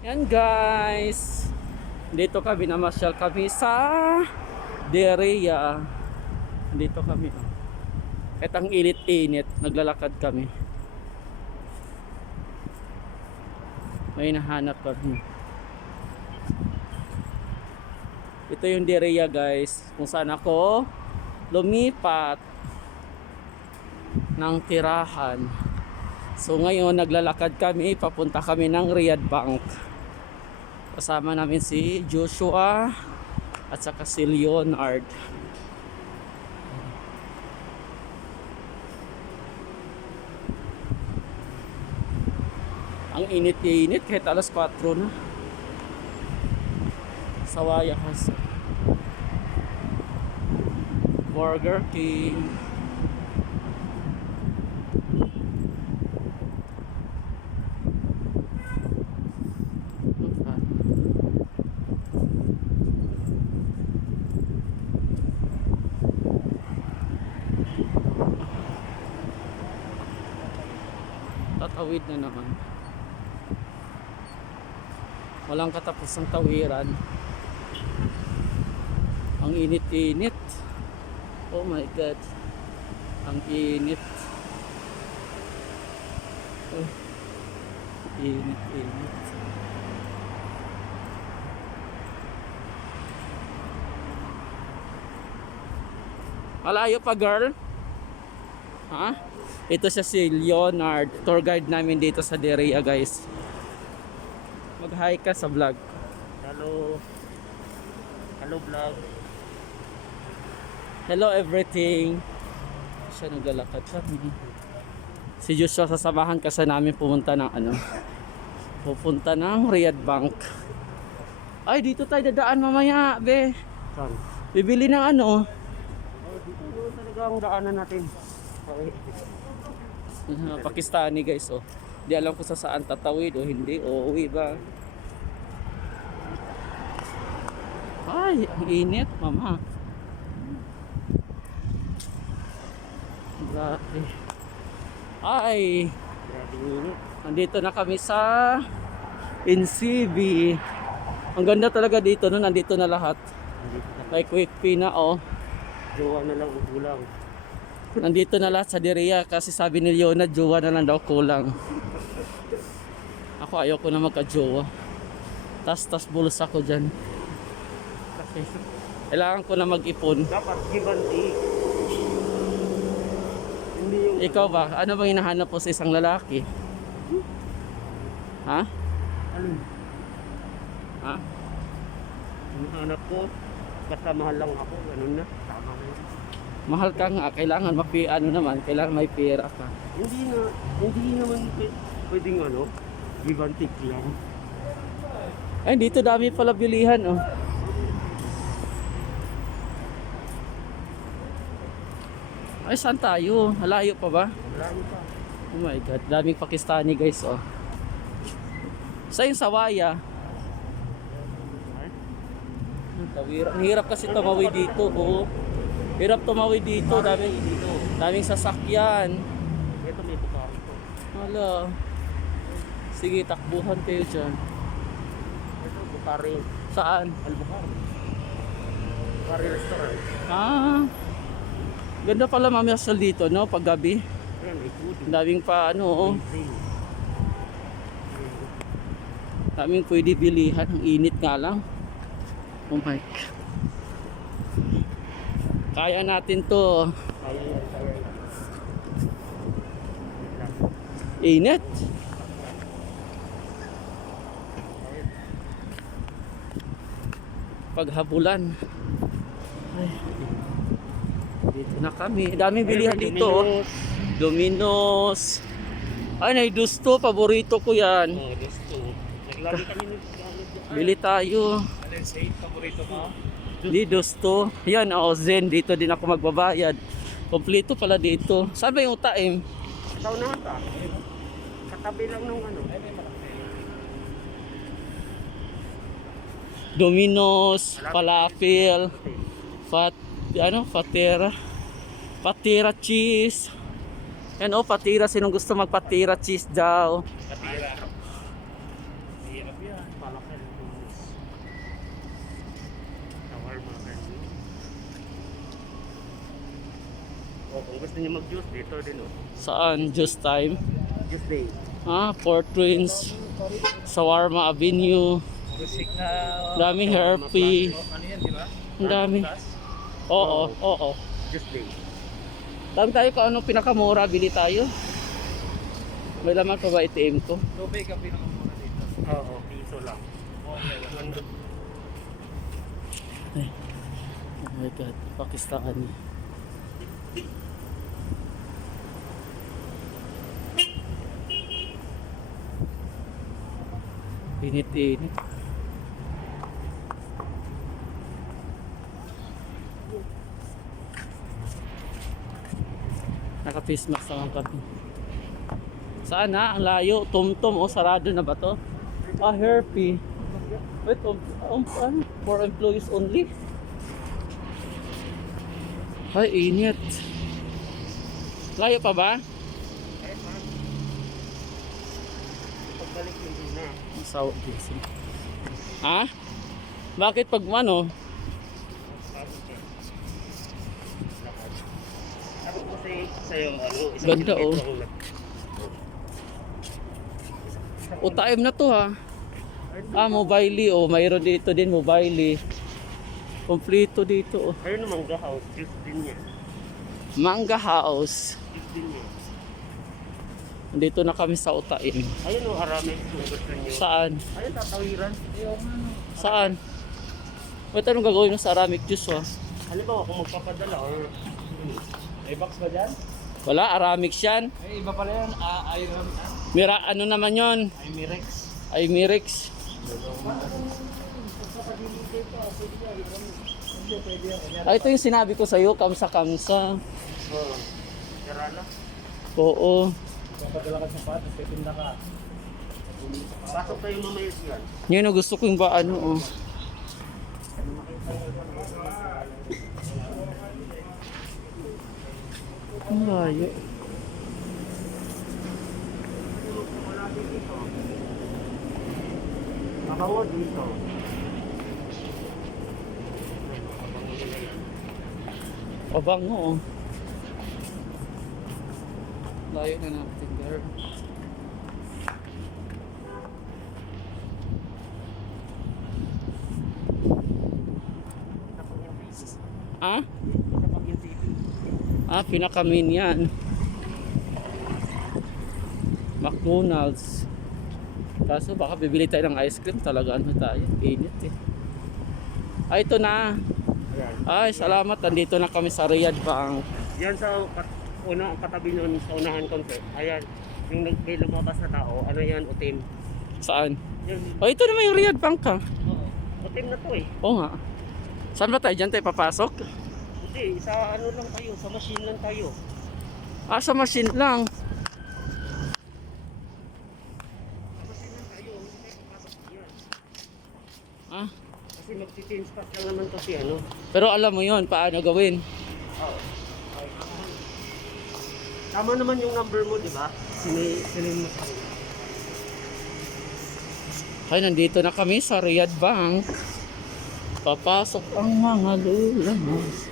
Yan guys. Dito kami, namasyal kami sa Deria. Dito kami. Kahit ang init-init, naglalakad kami. May nahanap kami. Ito yung Deria guys, kung saan ako lumipat ng tirahan. So ngayon naglalakad kami, papunta kami ng Riyadh Bank. Kasama namin si Joshua at saka si Leonard. Ang init-init kahit alas 4 na. Sawaya House, Burger King. Tatawid na naman. Walang katapusang tawiran. Ang init-init. Oh my god. Ang init. Oh. Init-init. Malayo pa girl? Ha? Ito siya si Leonard, tour guide namin dito sa Deria guys. Mag-hi ka sa vlog. Hello. Hello vlog. Hello everything. Siya naglalakad kami. Si Joshua, sasamahan ka sa namin pumunta ng ano. Pupunta ng Riyadh Bank. Ay, dito tayo dadaan mamaya, be. Saan? Bibili ng ano. Oh, dito talaga ang daanan natin. Okay. Pakistani guys, oh. Di alam ko sa saan tatawid o hindi, o uwi ba. Ay, ang init, mama. Grabe. Ay, Grabe init. nandito na kami sa NCB. Ang ganda talaga dito, no? Nandito na lahat. Nandito na. May quick pay na, oh. Jowa na lang ang kulang. Nandito na lahat sa Deria kasi sabi ni Leona, jowa na lang daw kulang. Ako ayoko na magka-jowa. Tas bulos ako dyan. Kasi Kailangan ko na mag-ipon. dapat give and take. Hindi yung Ikaw ba? Ano bang hinahanap mo sa isang lalaki? Ha? ano. Ha? Hinahanap ko. Basta mahal lang ako. Ganun na. Tama na yun. Mahal ka nga, kailangan kailangan may pera ka. Hindi naman pwedeng ano. Give and take lang. Ay, dito dami pala bilihan, oh. Ay, saan tayo? Malayo pa ba? Marami pa. Oh my god, daming Pakistani guys, oh. Sa yung Sawaya. Tawira. Ang hirap kasi tumawid dito, oh. Hirap tumawid dito, daming sasakyan. Ito may bukari ko. Hala. Sige, takbuhan kayo dyan. Ito bukari. Saan? Al-Bukhari. Bukhari restaurant. Ah. Ganda pala mamasyal dito, no? Pag gabi. Ayan, may food. Ang daming pa, ano, oh. Daming pwede bilihan. Ang init nga lang. Oh my God. Kaya natin to. Kaya yan, kaya yan. Init. Paghabulan. Ay. Dito na kami. Daming bilihan dito, oh. Domino's. Ay, naidusto. Paborito ko yan. Oh, gusto. Naglagi kami ng Bili tayo. Alin sa paborito mo? Di Dusto. Yan, oh, Zen. Dito din ako magbabayad. Kompleto pala dito. Saan ba yung utaim? Ikaw na ata. Katabi lang nung ano. Domino's, falafel, patira cheese. Yan, oh, patira. Sinong gusto magpatira cheese daw? Katira. Hirap yan. Palaki. Shawarma kayo. O, kung gusto niyo mag-juice, dito din o. Saan? Juice time? Juice day. Four Twins, Shawarma Avenue, Busik na. daming herpy, Ano yan, di ba? ang dami. Oo, oo. Juice day. Tanong tayo kung ano pinakamura, bili tayo. May laman pa ba ATM ko? Tubig ang pinakamura dito. Oo, piso lang. Okay. Oh my God, Pakistan. Init-init. Naka-face mask naman kami. Saan na? Ang layo. Tumtum. O, sarado na ba to? Herpy. Wait, ano? For employees only? Ay, init. Layo pa ba? Kahit pa. Pagbalik hindi na. Masawa busy. Ha? Bakit pag ano? Ako kasi sa'yo, ano, isang Ganda, oh. kilometro ang O, time na to ha. Mobile oh. Mayroon dito din mobile. Kompleto dito oh. Ayun naman, house, juice din niya. Mangga House. Juice din niya. Dito na kami sa Utaim. Ayun o, Aramex kung gusto niyo. Saan? Ayun, tatawiran. Saan? Wait, anong gagawin mo sa Aramic Juice ha? Halimbawa, kung magpapadala or... May box ba dyan? Wala, Aramix yan. Ay, iba pala yan. Iron. Mira, ano naman yon? Ay, Mirex. Ay, Mirix. Ito yung sinabi ko sa'yo, kamsa-kamsa. Oo. Karala. Oo. Papadala ka sa patas, titinda ka. Pasok tayo mamaya yan. Yun ang gusto ko yung ba ano oh. Ang layo. Mabango dito. Pabango oh. Layo na natin there. Ah? Pinakamin yan. McDonald's. Kaso baka bibili tayo ng ice cream. Talaga ano tayo. Init eh. Ito na. Ayan. Ay, salamat. Nandito na kami sa Riyadh Bank. Yan sa unang katabi nun sa unahan konti. Ayan. Yung may lumabas na tao. Ano yan? Utim. Saan? Yan. Oh, ito naman yung Riyadh Bank ha. Oo. Utim na to eh. Oo nga. Saan ba tayo? Diyan tayo papasok? Hindi. Sa ano lang tayo. Sa machine lang tayo. Sa machine lang. Sa machine lang tayo. Hindi tayo papasok yan. Ah, Kasi magti-change pack lang naman to si ano. pero alam mo yon paano gawin. Oo. Tama naman yung number mo, di ba? Sinilin mo sa akin. Ay, nandito na kami sa Riyadh Bank. Papasok ang mga lulamos.